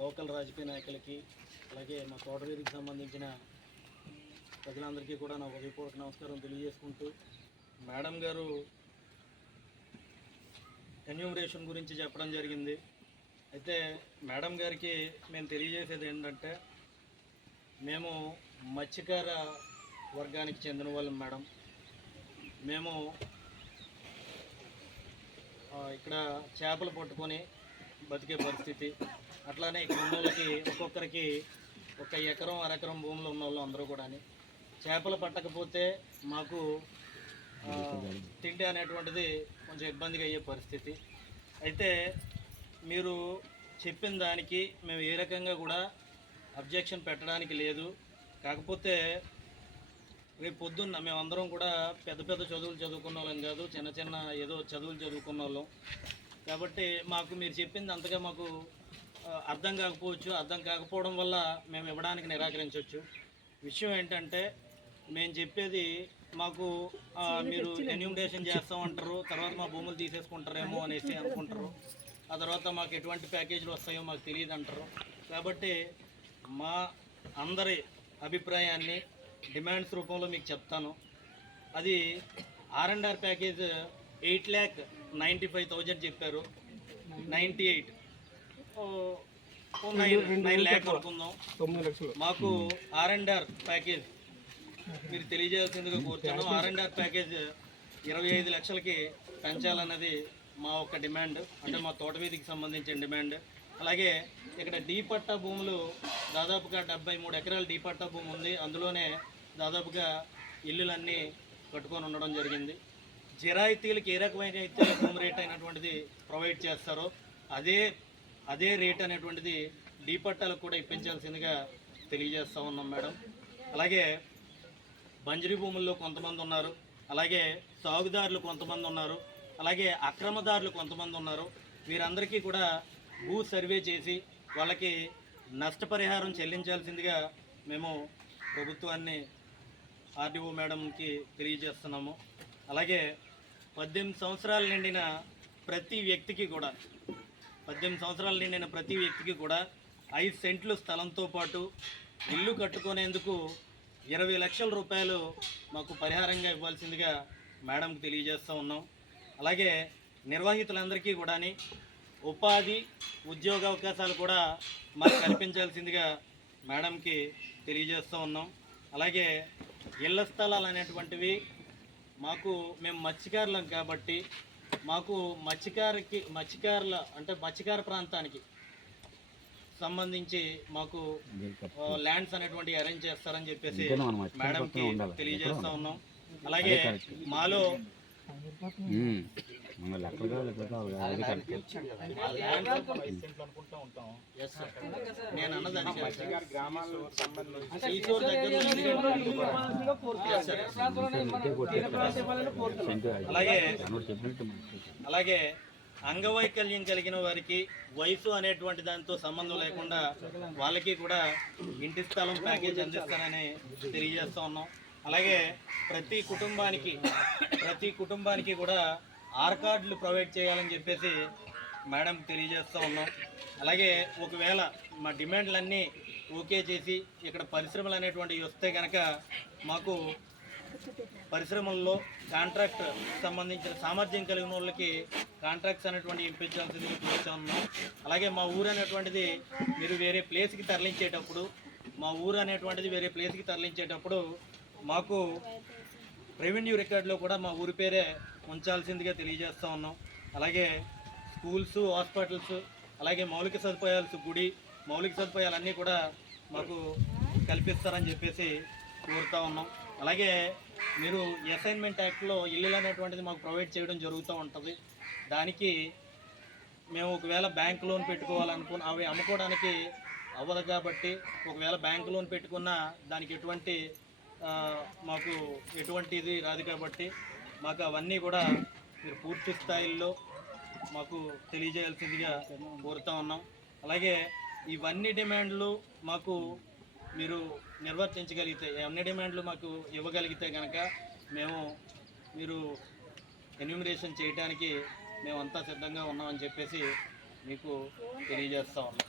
Local రాజకీయ నాయకులకి అలాగే మా తోటవీధికి సంబంధించిన ప్రజలందరికీ కూడా నా హృదయపూర్వక నమస్కారం తెలియజేసుకుంటూ, మేడం గారు ఎన్యూమరేషన్ గురించి చెప్పడం జరిగింది. అయితే మేడం గారికి మేము తెలియజేసేది ఏంటంటే, మేము మత్స్యకార వర్గానికి చెందిన వాళ్ళం మేడం. మేము ఇక్కడ చేపలు పట్టుకొని బతికే పరిస్థితి. అట్లానే ఇక్కడ ఉన్న వాళ్ళకి ఒక్కొక్కరికి 1 ఎకరం 1/2 ఎకరం భూములు ఉన్న వాళ్ళు అందరూ కూడా చేపలు పట్టకపోతే మాకు తిండి అనేటువంటిది కొంచెం ఇబ్బందిగా అయ్యే పరిస్థితి. అయితే మీరు చెప్పిన దానికి మేము ఏ రకంగా కూడా అబ్జెక్షన్ పెట్టడానికి లేదు. కాకపోతే రేపు పొద్దున్న మేమందరం కూడా పెద్ద పెద్ద చదువులు చదువుకున్న వాళ్ళం కాదు, చిన్న చిన్న ఏదో చదువులు చదువుకున్న వాళ్ళం. కాబట్టి మాకు మీరు చెప్పింది అంతగా మాకు అర్థం కాకపోవచ్చు. అర్థం కాకపోవడం వల్ల మేము ఇవ్వడానికి నిరాకరించవచ్చు. విషయం ఏంటంటే, మేము చెప్పేది మాకు మీరు ఎన్యూమరేషన్ చేస్తామంటారు, తర్వాత మా భూములు తీసేసుకుంటారేమో అనేసి అనుకుంటారు. ఆ తర్వాత మాకు ఎటువంటి ప్యాకేజీలు వస్తాయో మాకు తెలియదు అంటారు. కాబట్టి మా అందరి అభిప్రాయాన్ని డిమాండ్స్ రూపంలో మీకు చెప్తాను. అది R&R ప్యాకేజ్ 8,95,000 చెప్పారు. 98 9 lakh అనుకుందాం. మాకు R&R ప్యాకేజ్ మీరు తెలియజేయాల్సిందిగా కోరుతున్నాం. R&R ప్యాకేజ్ 25 లక్షలకి పెంచాలన్నది మా ఒక్క డిమాండ్, అంటే మా తోటవీధికి సంబంధించిన డిమాండ్. అలాగే ఇక్కడ డీ పట్టా భూములు దాదాపుగా 73 ఎకరాల డీ పట్టా భూమి ఉంది. అందులోనే దాదాపుగా ఇల్లులన్నీ కట్టుకొని ఉండడం జరిగింది. జిరాయితీలకు ఏ రకమైన అయితే భూమి రేట్ అయినటువంటిది ప్రొవైడ్ చేస్తారో అదే రేట్ అనేటువంటిది డీ పట్టాలకు కూడా ఇప్పించాల్సిందిగా తెలియజేస్తూ ఉన్నాం మేడం. అలాగే బంజరీ భూముల్లో కొంతమంది ఉన్నారు, అలాగే సాగుదారులు కొంతమంది ఉన్నారు, అలాగే అక్రమదారులు కొంతమంది ఉన్నారు. వీరందరికీ కూడా భూ సర్వే చేసి వాళ్ళకి నష్టపరిహారం చెల్లించాల్సిందిగా మేము ప్రభుత్వాన్ని ఆర్డీఓ మేడంకి తెలియజేస్తున్నాము. అలాగే 18 సంవత్సరాలు నిండిన ప్రతి వ్యక్తికి కూడా 5 సెంట్లు స్థలంతో పాటు ఇల్లు కట్టుకునేందుకు 20 లక్షల రూపాయలు మాకు పరిహారంగా ఇవ్వాల్సిందిగా మేడంకి తెలియజేస్తూ ఉన్నాం. అలాగే నిర్వాహితులందరికీ కూడా ఉపాధి ఉద్యోగ అవకాశాలు కూడా మాకు కల్పించాల్సిందిగా మేడంకి తెలియజేస్తూ ఉన్నాం. అలాగే ఇళ్ల స్థలాలు అనేటువంటివి మేము మత్స్యకారులం కాబట్టి మాకు మత్స్యకార ప్రాంతానికి సంబంధించి మాకు ల్యాండ్స్ అనేటువంటి అరేంజ్ చేస్తారని చెప్పేసి మేడంకి తెలియజేస్తూ ఉన్నాం. అలాగే మాలో నేను అన్నది అలాగే అంగవైకల్యం కలిగిన వారికి వయసు అనేటువంటి దాంతో సంబంధం లేకుండా వాళ్ళకి కూడా ఇంటి స్థలం ప్యాకేజ్ అందిస్తారని తెలియజేస్తూ ఉన్నాం. అలాగే ప్రతి కుటుంబానికి కూడా ఆర్ కార్డులు ప్రొవైడ్ చేయాలని చెప్పేసి మేడం తెలియజేస్తూ ఉన్నాం. అలాగే ఒకవేళ మా డిమాండ్లన్నీ ఓకే చేసి ఇక్కడ పరిశ్రమలు అనేటువంటివి వస్తే కనుక మాకు పరిశ్రమల్లో కాంట్రాక్ట్ సంబంధించిన సామర్థ్యం కలిగిన వాళ్ళకి కాంట్రాక్ట్స్ అనేటువంటి ఇప్పించాల్సింది చూస్తూ ఉన్నాం. అలాగే మా ఊరు అనేటువంటిది మీరు వేరే ప్లేస్కి తరలించేటప్పుడు మాకు రెవెన్యూ రికార్డులో కూడా మా ఊరి పేరే ఉంచాల్సిందిగా తెలియజేస్తూ ఉన్నాం. అలాగే స్కూల్స్, హాస్పిటల్స్, అలాగే మౌలిక సదుపాయాలన్నీ కూడా మాకు కల్పిస్తారని చెప్పేసి కోరుతూ ఉన్నాం. అలాగే మీరు అసైన్మెంట్ యాక్ట్లో ఇల్లులు అనేటువంటిది మాకు ప్రొవైడ్ చేయడం జరుగుతూ ఉంటుంది. దానికి మేము ఒకవేళ బ్యాంక్ లోన్ పెట్టుకోవాలనుకుని అవి అమ్ముకోవడానికి అవ్వదు కాబట్టి, ఒకవేళ బ్యాంక్ లోన్ పెట్టుకున్నా దానికి మాకు ఎటువంటిది రాదు కాబట్టి మాకు అవన్నీ కూడా మీరు పూర్తి స్థాయిలో మాకు తెలియజేయాల్సిందిగా కోరుతూ ఉన్నాం. అలాగే ఇవన్నీ డిమాండ్లు మాకు మీరు నిర్వర్తించగలిగితే, అన్ని డిమాండ్లు మాకు ఇవ్వగలిగితే కనుక మీరు ఎన్యూమరేషన్ చేయడానికి మేమంతా సిద్ధంగా ఉన్నామని చెప్పేసి మీకు తెలియజేస్తా ఉన్నాం.